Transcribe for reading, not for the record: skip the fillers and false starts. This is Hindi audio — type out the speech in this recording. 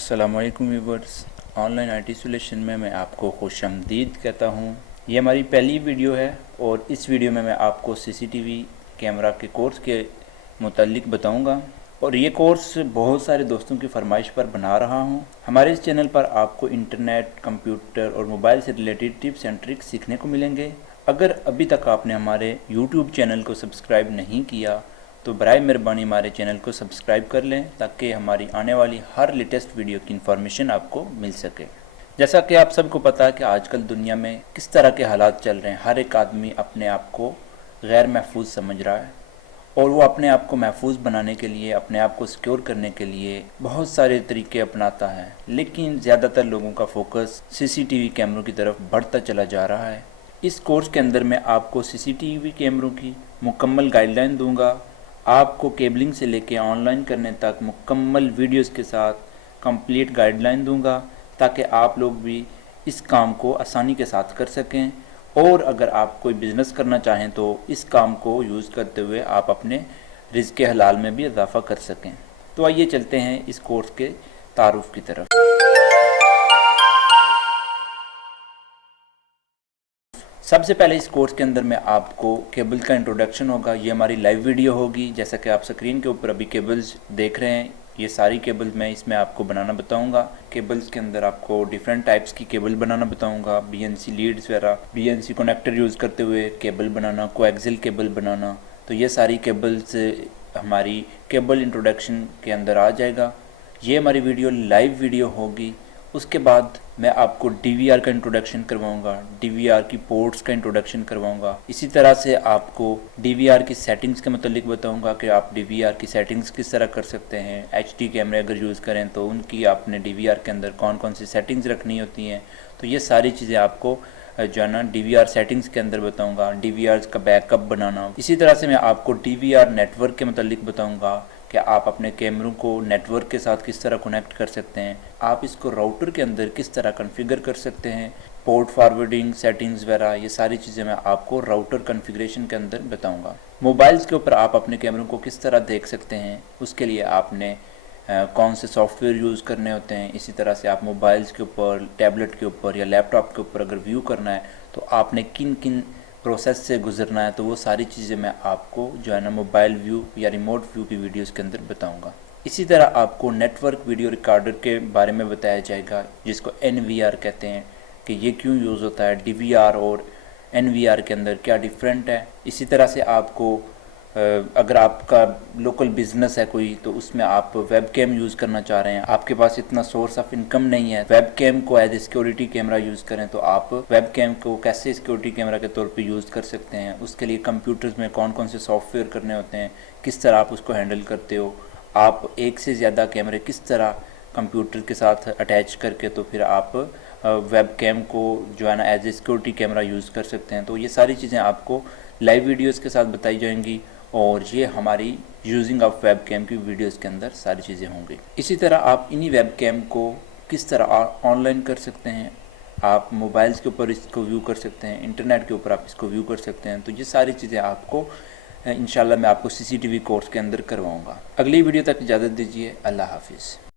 अस्सलाम वालेकुम व्यूवर्स, ऑनलाइन आईटी सॉल्यूशन में मैं आपको खुशामदीद कहता हूँ। ये हमारी पहली वीडियो है और इस वीडियो में मैं आपको सीसीटीवी कैमरा के कोर्स के मुतालिक बताऊँगा और ये कोर्स बहुत सारे दोस्तों की फरमाइश पर बना रहा हूँ। हमारे इस चैनल पर आपको इंटरनेट, कंप्यूटर और मोबाइल से रिलेटेड टिप्स एंड ट्रिक्स सीखने को मिलेंगे। अगर अभी तक आपने हमारे यूट्यूब चैनल को सब्सक्राइब नहीं किया तो बराए मेहरबानी हमारे चैनल को सब्सक्राइब कर लें ताकि हमारी आने वाली हर लेटेस्ट वीडियो की इन्फॉर्मेशन आपको मिल सके। जैसा कि आप सबको पता है कि आजकल दुनिया में किस तरह के हालात चल रहे हैं, हर एक आदमी अपने आप को गैर महफूज समझ रहा है और वो अपने आप को महफूज बनाने के लिए, अपने आप को सिक्योर करने के लिए बहुत सारे तरीके अपनाता है, लेकिन ज़्यादातर लोगों का फोकस सीसीटीवी कैमरों की तरफ बढ़ता चला जा रहा है। इस कोर्स के अंदर मैं आपको सीसीटीवी कैमरों की मुकम्मल गाइडलाइन दूंगा, आपको केबलिंग से लेके ऑनलाइन करने तक मुकम्मल वीडियोस के साथ कंप्लीट गाइडलाइन दूंगा ताकि आप लोग भी इस काम को आसानी के साथ कर सकें और अगर आप कोई बिज़नेस करना चाहें तो इस काम को यूज़ करते हुए आप अपने रिज़्क़ हलाल में भी इजाफ़ा कर सकें। तो आइए चलते हैं इस कोर्स के तारुफ़ की तरफ। सबसे पहले इस कोर्स के अंदर में आपको केबल का इंट्रोडक्शन होगा। ये हमारी लाइव वीडियो होगी, जैसा कि आप स्क्रीन के ऊपर अभी केबल्स देख रहे हैं। ये सारी केबल मैं इसमें आपको बनाना बताऊंगा। केबल्स के अंदर आपको डिफरेंट टाइप्स की केबल बनाना बताऊंगा, बीएनसी लीड्स वगैरह, बीएनसी कनेक्टर यूज़ करते हुए केबल बनाना, कोएक्सियल केबल बनाना। तो ये सारी केबल्स हमारी केबल इंट्रोडक्शन के अंदर आ जाएगा। ये हमारी वीडियो लाइव वीडियो होगी। उसके बाद मैं आपको डीवीआर का इंट्रोडक्शन करवाऊंगा, डीवीआर की पोर्ट्स का इंट्रोडक्शन करवाऊंगा। इसी तरह से आपको डीवीआर की सेटिंग्स के मतलब बताऊंगा कि आप डीवीआर की सेटिंग्स किस तरह कर सकते हैं। एचडी कैमरे अगर यूज़ करें तो उनकी आपने डीवीआर के अंदर कौन कौन सी सेटिंग्स रखनी होती हैं। तो ये सारी चीज़ें आपको जो है ना डीवीआर सेटिंग्स के अंदर बताऊंगा। डीवीआर का बैकअप बनाना, इसी तरह से मैं आपको डीवीआर नेटवर्क के मतलब बताऊंगा कि आप अपने कैमरों को नेटवर्क के साथ किस तरह कनेक्ट कर सकते हैं, आप इसको राउटर के अंदर किस तरह कॉन्फ़िगर कर सकते हैं, पोर्ट फॉरवर्डिंग सेटिंग्स वगैरह, ये सारी चीज़ें मैं आपको राउटर कॉन्फ़िगरेशन के अंदर बताऊंगा। मोबाइल्स के ऊपर आप अपने कैमरों को किस तरह देख सकते हैं, उसके लिए आपने कौन से सॉफ्टवेयर यूज़ करने होते हैं। इसी तरह से आप मोबाइल्स के ऊपर, टैबलेट के ऊपर या लैपटॉप के ऊपर अगर व्यू करना है तो आपने किन किन प्रोसेस से गुजरना है। तो वो सारी चीज़ें मैं आपको जो है ना मोबाइल व्यू या रिमोट व्यू की वीडियोस के अंदर बताऊंगा। इसी तरह आपको नेटवर्क वीडियो रिकॉर्डर के बारे में बताया जाएगा, जिसको एनवीआर कहते हैं, कि ये क्यों यूज़ होता है, डीवीआर और एनवीआर के अंदर क्या डिफरेंट है। इसी तरह से आपको अगर आपका लोकल बिजनेस है कोई, तो उसमें आप वेब कैम यूज़ करना चाह रहे हैं, आपके पास इतना सोर्स ऑफ इनकम नहीं है, वेब कैम को as a security camera use करें, तो आप वेब कैम को कैसे सिक्योरिटी कैमरा के तौर पे यूज़ कर सकते हैं। उसके लिए कंप्यूटर्स में कौन कौन से सॉफ्टवेयर करने होते हैं, किस तरह आप उसको हैंडल करते हो, आप एक से ज़्यादा कैमरे किस तरह कंप्यूटर के साथ अटैच करके तो फिर आप वेब कैम को जो है ना as a security camera use कर सकते हैं। तो ये सारी चीज़ें आपको लाइव वीडियोस के साथ बताई जाएंगी और ये हमारी यूजिंग ऑफ वेब कैम की वीडियोस के अंदर सारी चीज़ें होंगी। इसी तरह आप इन्हीं वेब कैम को किस तरह ऑनलाइन कर सकते हैं, आप मोबाइल्स के ऊपर इसको व्यू कर सकते हैं, इंटरनेट के ऊपर आप इसको व्यू कर सकते हैं। तो ये सारी चीज़ें आपको इंशाल्लाह मैं आपको सीसीटीवी कोर्स के अंदर करवाऊँगा। अगली वीडियो तक इजाज़त दीजिए। अल्लाह हाफिज़।